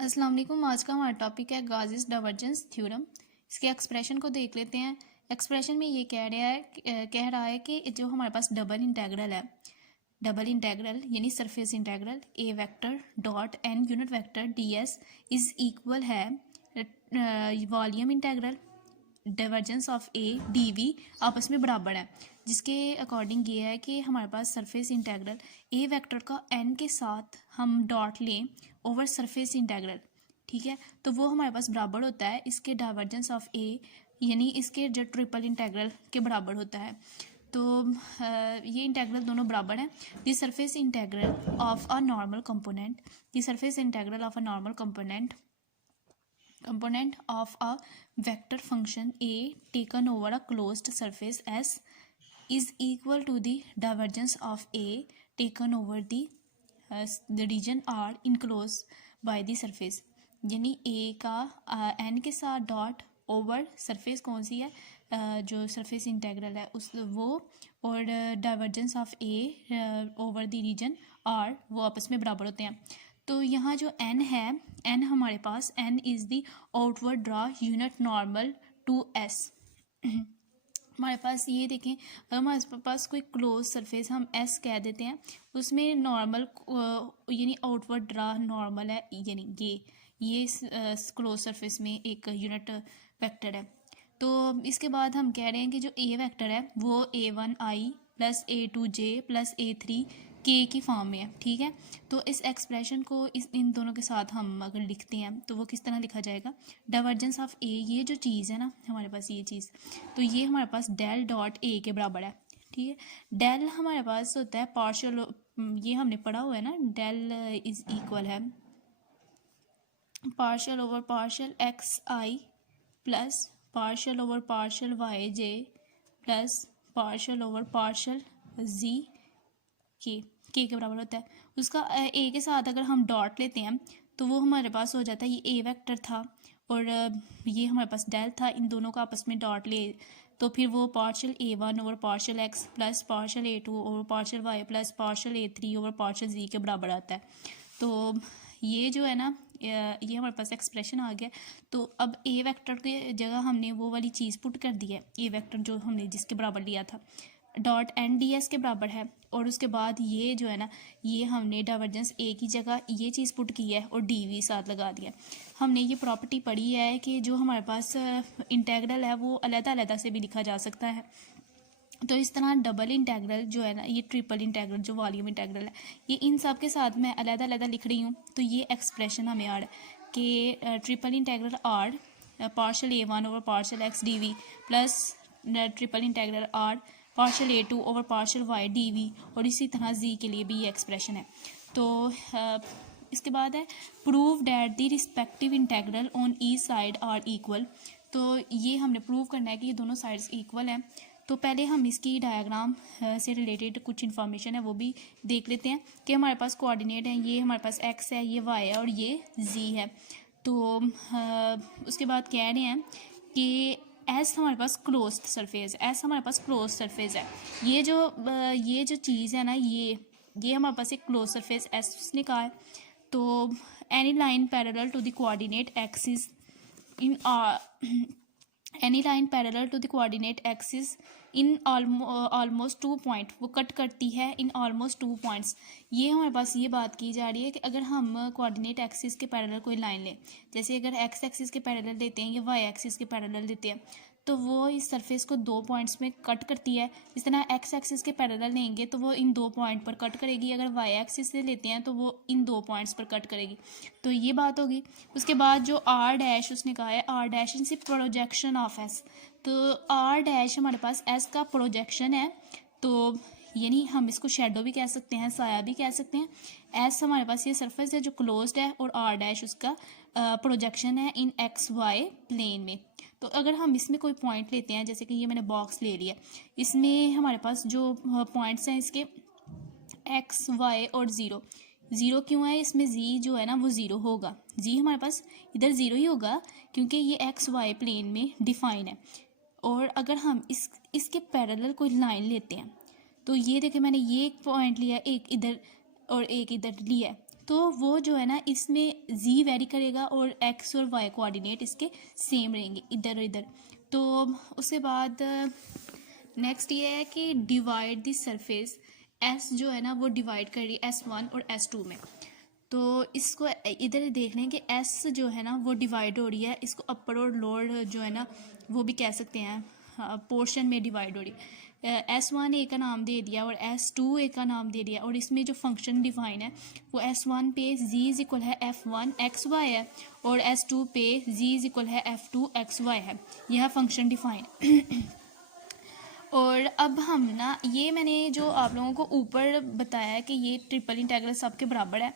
अस्सलाम वालेकुम। आज का हमारा टॉपिक है गाउस डाइवर्जेंस थ्योरम। इसके एक्सप्रेशन को देख लेते हैं। एक्सप्रेशन में ये कह रहा है कि जो हमारे पास डबल इंटेग्रल है, डबल इंटेग्रल यानी surface integral a vector dot n unit vector d s is equal to volume integral divergence of a d v आपस में बराबर है, जिसके अकॉर्डिंग ये है कि हमारे पास सरफेस इंटेग्रल ए वेक्टर का एन के साथ हम डॉट लें ओवर सरफेस इंटेग्रल, ठीक है, तो वो हमारे पास बराबर होता है इसके डाइवर्जेंस ऑफ ए यानी इसके जो ट्रिपल इंटेग्रल के बराबर होता है। तो ये इंटेग्रल दोनों बराबर हैं। The surface integral of a normal component, the surface integral of a normal component of a vector function a taken over a closed surface S is equal to the divergence of a taken over the region R enclosed by the surface। यानी a का n के साथ dot over surface कौन सी है, जो surface integral है उस वो, और divergence of a over the region R वो आपस में बराबर होते हैं। तो यहाँ जो n है, n हमारे पास n is the outward drawn unit normal to s। हमारे पास ये देखें, अगर हमारे पास कोई क्लोज सरफेस हम s कह देते हैं, उसमें नॉर्मल यानी आउटवर्ड ड्रा नॉर्मल है, यानी ये क्लोज सरफेस में एक यूनिट वेक्टर है। तो इसके बाद हम कह रहे हैं कि जो a वेक्टर है वो a1i plus a2j plus a3 के की फॉर्म में है, ठीक है। तो इस एक्सप्रेशन को इन दोनों के साथ हम अगर लिखते हैं तो वो किस तरह लिखा जाएगा, डाइवर्जेंस ऑफ ए, ये जो चीज़ है ना हमारे पास ये चीज़, तो ये हमारे पास डेल डॉट ए के बराबर है, ठीक है। डेल हमारे पास होता है पार्शियल, ये हमने पढ़ा हुआ है ना, del is equal to partial over partial x i plus partial over partial y j plus partial over partial z के बराबर होता है। उसका ए के साथ अगर हम डॉट लेते हैं तो वो हमारे पास हो जाता है, ये ए वेक्टर था और ये हमारे पास डेल था, इन दोनों का आपस में डॉट ले तो फिर वो partial A1 over partial x plus partial A2 over partial y plus partial ए3 ओवर पार्शियल जी के बराबर आता है। तो ये जो है ना, ये हमारे पास एक्सप्रेशन आ गया। तो अब ए वेक्टर के जगह हमने वो वाली चीज़ पुट कर दी है, ए वेक्टर जो हमने जिसके बराबर लिया था डॉट एन डी एस के बराबर है, और उसके बाद ये जो है ना, ये हमने डाइवर्जेंस ए की जगह ये चीज़ पुट की है और डी वी साथ लगा दिया। हमने ये प्रॉपर्टी पढ़ी है कि जो हमारे पास इंटेग्रल है वो अलग-अलग से भी लिखा जा सकता है। तो इस तरह डबल इंटेग्रल जो है ना, ये ट्रिपल इंटेग्रल जो वॉल्यूम इंटेग्रल है, ये इन सब के साथ मैं अलग-अलग लिख रही हूँ। तो ये एक्सप्रेशन हमें आ रहा है कि triple integral R partial A1 over partial X D V plus triple integral R partial A2 over partial Y D V, और इसी तरह जी के लिए भी ये एक्सप्रेशन है। तो इसके बाद है prove that the respective integral on each side are equal. तो ये हमने प्रूव करना है कि ये दोनों साइड्स इक्वल हैं। तो पहले हम इसकी डायग्राम से रिलेटेड कुछ इन्फॉर्मेशन है वो भी देख लेते हैं कि हमारे पास कोऑर्डिनेट हैं, ये हमारे पास एक्स है, ये वाई है और ये जी है। तो उसके बाद कह रहे हैं कि एस हमारे पास क्लोज्ड सरफेस, एस हमारे पास क्लोज सरफेस है। ये जो चीज़ है ना, ये हमारे पास एक क्लोज सरफेस एस उसने कहा है। तो any line parallel to the coordinate axis in any line parallel to the coordinate axis in almost 2 point, वो कट करती है इन ऑलमोस्ट 2 पॉइंट्स। ये हमारे पास ये बात की जा रही है कि अगर हम कोऑर्डिनेट एक्सिस के पैरेलल कोई लाइन लें, जैसे अगर एक्स एक्सिस के पैरेलल लेते हैं या वाई एक्सिस के पैरेलल लेते हैं, तो वो इस सरफेस को 2 पॉइंट्स में कट करती है। इस तरह एक्स एक्सिस के पैरेलल लेंगे तो वो इन 2 पॉइंट पर कट करेगी, अगर वाई एक्सिस से लेते हैं तो वो इन 2 पॉइंट्स पर कट करेगी। तो ये बात होगी। उसके बाद जो आर डैश उसने कहा है, आर डैश इन से प्रोजेक्शन ऑफ एस, तो आर डैश हमारे पास एस का प्रोजेक्शन है। तो यानी हम इसको शेडो भी कह सकते हैं, साया भी कह सकते हैं। एस हमारे पास ये सरफेस है जो क्लोज्ड है और आर डैश उसका प्रोजेक्शन है इन एक्स वाई प्लेन में। तो अगर हम इसमें कोई पॉइंट लेते हैं, जैसे कि ये मैंने बॉक्स ले लिया, इसमें हमारे पास जो पॉइंट्स हैं इसके एक्स वाई और ज़ीरो क्यों है, इसमें जी जो है ना वो ज़ीरो होगा, जी हमारे पास इधर ज़ीरो ही होगा क्योंकि ये एक्स वाई प्लेन में डिफाइन है। और अगर हम इसके पैरेलल कोई लाइन लेते हैं, तो ये देखें मैंने ये एक पॉइंट लिया, एक इधर और एक इधर लिया है, तो वो जो है ना इसमें z वेरी करेगा और x और y कोऑर्डिनेट इसके सेम रहेंगे इधर और इधर। तो उसके बाद नेक्स्ट ये है कि डिवाइड द सरफेस, s जो है ना वो डिवाइड कर रही है S1 और S2 में। तो इसको इधर देख लें कि s जो है ना वो डिवाइड हो रही है, इसको अपर और लोअर जो है ना वो भी कह सकते हैं, पोर्शन में डिवाइड हो रही है। S1 ए का नाम दे दिया और S2 ए का नाम दे दिया, और इसमें जो फंक्शन डिफाइन है वो S1 पे z इज इक्वल है f1 xy है और S2 पे z इज इक्वल है f2 xy है। यह फंक्शन डिफाइन और अब हम ना ये मैंने जो आप लोगों को ऊपर बताया है कि ये ट्रिपल इंटीग्रल सबके बराबर है,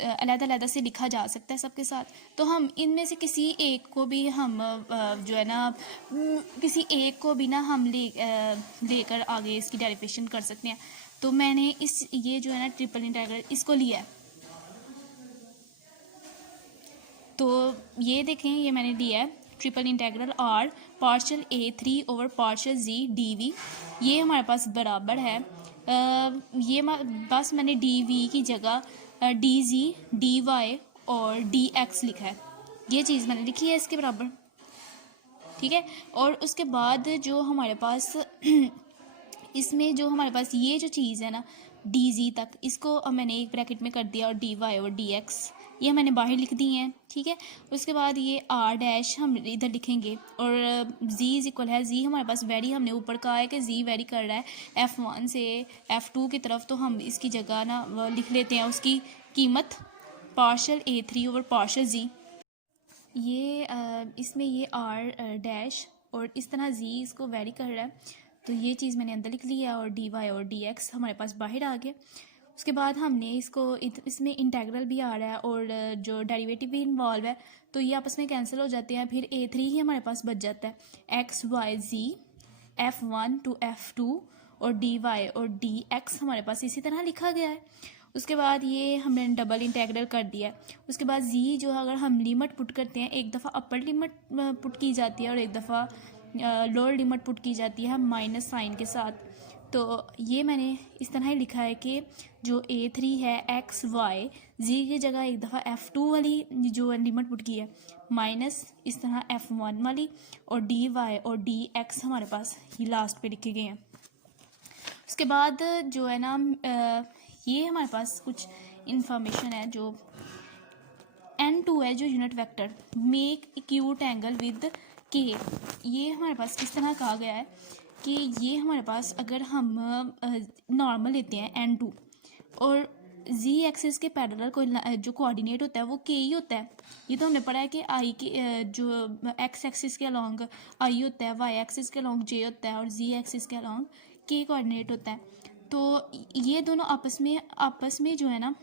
अलग-अलग से लिखा जा सकता है सबके साथ। तो हम इनमें से किसी एक को भी हम जो है ना किसी एक को भी ना हम लेकर आगे इसकी डेरिवेशन कर सकते हैं। तो मैंने ये जो है ना ट्रिपल इंटीग्रल इसको लिया है। तो ये देखें, ये मैंने लिया है triple integral r partial a3 over partial z dv। ये हमारे पास बराबर है ये बस मैंने dv की जगह dz dy और dx लिखा है, ये चीज़ मैंने लिखी है इसके बराबर, ठीक है। और उसके बाद जो हमारे पास इसमें जो हमारे पास ये जो चीज़ है ना dz तक, इसको मैंने एक ब्रैकेट में कर दिया और dy और dx ये मैंने बाहर लिख दी हैं, ठीक है। उसके बाद ये r डैश हम इधर लिखेंगे और z इज इक्वल है, z हमारे पास वेरी हमने ऊपर कहा है कि z वेरी कर रहा है f1 से f2 की तरफ, तो हम इसकी जगह ना लिख लेते हैं उसकी कीमत partial a3 over partial z। ये इसमें ये r डैश और इस तरह z इसको वेरी कर रहा है, तो ये चीज़ मैंने अंदर लिख लिया और dy और dx हमारे पास बाहर आ गया। उसके बाद हमने इसको इसमें इंटेग्रल भी आ रहा है और जो डेरिवेटिव भी इन्वॉल्व है, तो ये आपस में कैंसिल हो जाते हैं, फिर a3 ही हमारे पास बच जाता है x y z f1 to f2 और dy और dx हमारे पास इसी तरह लिखा गया है। उसके बाद ये हमने डबल इंटेग्रल कर दिया है। उसके बाद z जो अगर हम लिमिट पुट करते हैं, एक दफ़ा अपर लिमिट पुट की जाती है और एक दफ़ा लोअर लिमिट पुट की जाती है माइनस साइन के साथ। तो ये मैंने इस तरह ही लिखा है कि जो a3 है x y z की जगह एक दफ़ा f2 वाली जो लिमिट पुट की है माइनस इस तरह f1 वाली और dy और dx हमारे पास ये लास्ट पे लिखे गए हैं। उसके बाद जो है ना ये हमारे पास कुछ इंफॉर्मेशन है, जो n2 है जो unit vector make acute angle with k, ये हमारे पास इस तरह कहा गया है कि ये हमारे पास अगर हम नॉर्मल लेते हैं n2 और z एक्सिस के पैरेलल कोई जो कोऑर्डिनेट होता है वो k ही होता है। ये तो हमने पढ़ा है कि i के जो x एक्सिस के अलोंग i होता है, y एक्सिस के अलोंग j होता है और z एक्सिस के अलोंग k कोऑर्डिनेट होता है। तो ये दोनों आपस में जो है ना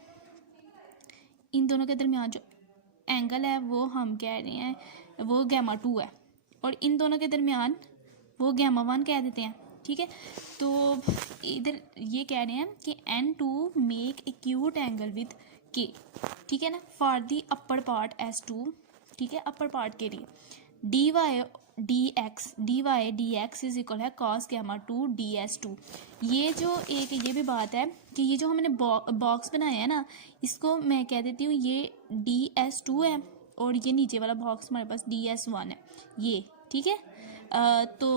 इन दोनों के दरमियान जो एंगल है वो हम कह रहे हैं वो गामा 2 है और इन दोनों के दरमियान वो गामा 1 कह देते हैं, ठीक है। तो इधर ये कह रहे हैं कि n2 make acute angle with k, ठीक है ना, for the upper part S2, ठीक है, अपर पार्ट के लिए dy dx इज इक्वल है cos गामा 2 ds2। ये जो एक ये भी बात है कि ये जो हमने बॉक्स बनाया है ना, इसको मैं कह देती हूँ ये ds2 है और ये नीचे वाला बॉक्स हमारे पास ds1 है, ये ठीक है। तो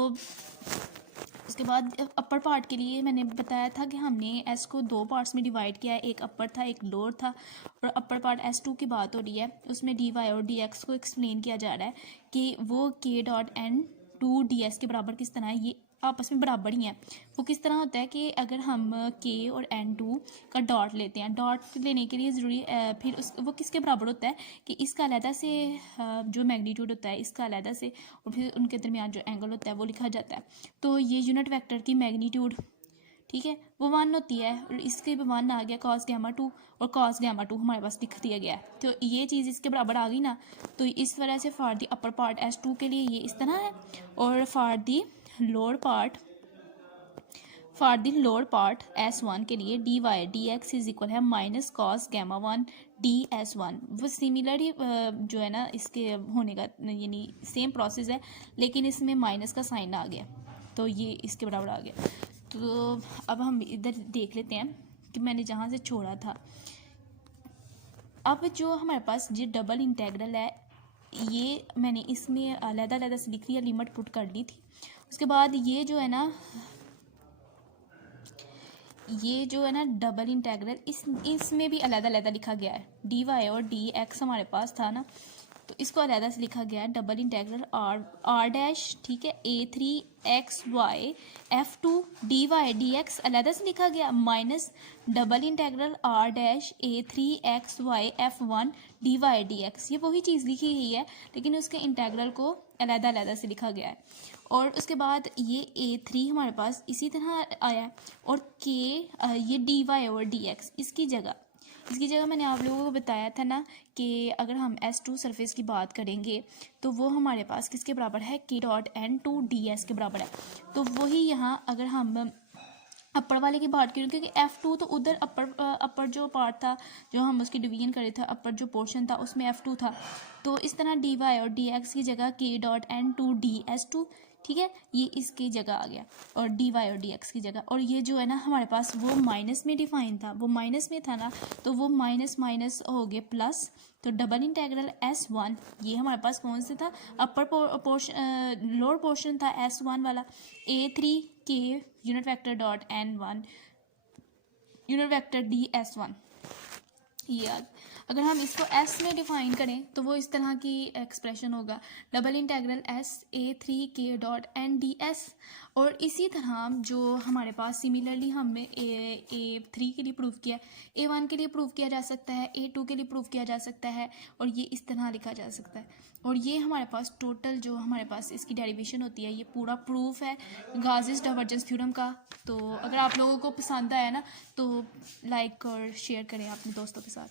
उसके बाद अपर पार्ट के लिए मैंने बताया था कि हमने s को दो पार्ट्स में डिवाइड किया है, एक अपर था एक लोअर था, और अपर पार्ट S2 की बात हो रही है, उसमें dy और dx को एक्सप्लेन किया जा रहा है कि वो k डॉट n2 ds के बराबर किस तरह है, ये आपस में बराबर ही है। वो किस तरह होता है कि अगर हम k और n2 का डॉट लेते हैं, डॉट लेने के लिए ज़रूरी फिर वो किसके बराबर होता है कि इसका अलहदा से जो मैग्नीट्यूड होता है इसका अलहदा से और फिर उनके दरमियान जो एंगल होता है वो लिखा जाता है। तो ये यूनिट वेक्टर की मैग्नीट्यूड, ठीक है, वो 1 होती है और इसके भी 1 आ गया cos गामा 2 और cos गामा 2 हमारे पास लिख दिया गया है। तो ये चीज़ इसके बराबर आ गई ना, तो इस वजह से for the upper part S2 के लिए ये इस तरह है और for the lower part S1 के लिए dy dx इज इक्वल है माइनस cos गामा 1 ds1। वो सिमिलर ही जो है ना इसके होने का यानी सेम प्रोसेस है, लेकिन इसमें माइनस का साइन आ गया तो ये इसके बराबर आ गया। तो अब हम इधर देख लेते हैं कि मैंने जहाँ से छोड़ा था अब जो हमारे पास ये डबल इंटेग्रल है, ये मैंने इसमें अलग-अलग से लिख लिया, लिमिट पुट कर ली थी। उसके बाद ये जो है ना डबल इंटेग्रल इसमें भी अलग-अलग लिखा गया है। dy और dx हमारे पास था ना, तो इसको अलग से लिखा गया है डबल इंटेग्रल r डैश, ठीक है, a3xy f2 dy dx अलग से लिखा गया, minus double integral r dash a3xy f1 dy dx। ये वही चीज़ लिखी गई है लेकिन उसके इंटेग्रल को अलग से लिखा गया है। और उसके बाद ये a3 हमारे पास इसी तरह आया है, और k ये dy और dx इसकी जगह मैंने आप लोगों को बताया था ना कि अगर हम S2 सरफेस की बात करेंगे तो वो हमारे पास किसके बराबर है, k डॉट n2 ds के बराबर है। तो वही यहाँ अगर हम अपर वाले की बात करें, क्योंकि F2 तो उधर अपर जो पार्ट था, जो हम उसकी डिवीजन करे थे, अपर जो पोर्शन था उसमें F2 था, तो इस तरह dy और dx की जगह k डॉट n2 ds2, ठीक है, ये इसकी जगह आ गया, और dy और dx की जगह। और ये जो है ना हमारे पास वो माइनस में डिफाइन था, वो माइनस में था ना, तो वो माइनस माइनस हो गए प्लस। तो डबल इंटेग्रल S1 ये हमारे पास कौन से था, अपर पोर्शन लोअर पोर्शन था S1 वाला, a3 k unit vector dot n1 unit vector ds1। ये अगर हम इसको s में डिफाइन करें तो वो इस तरह की एक्सप्रेशन होगा, double integral s a3k dot n ds। और इसी तरह जो हमारे पास सिमिलरली हमने a3 के लिए प्रूव किया, a1 के लिए प्रूव किया जा सकता है, a2 के लिए प्रूव किया जा सकता है, और ये इस तरह लिखा जा सकता है। और ये हमारे पास टोटल जो हमारे पास इसकी डेरिवेशन होती है, ये पूरा प्रूफ है गाउसियन डाइवर्जेंस थ्योरम का। तो अगर आप लोगों को पसंद आया ना तो लाइक और शेयर करें अपने दोस्तों के साथ।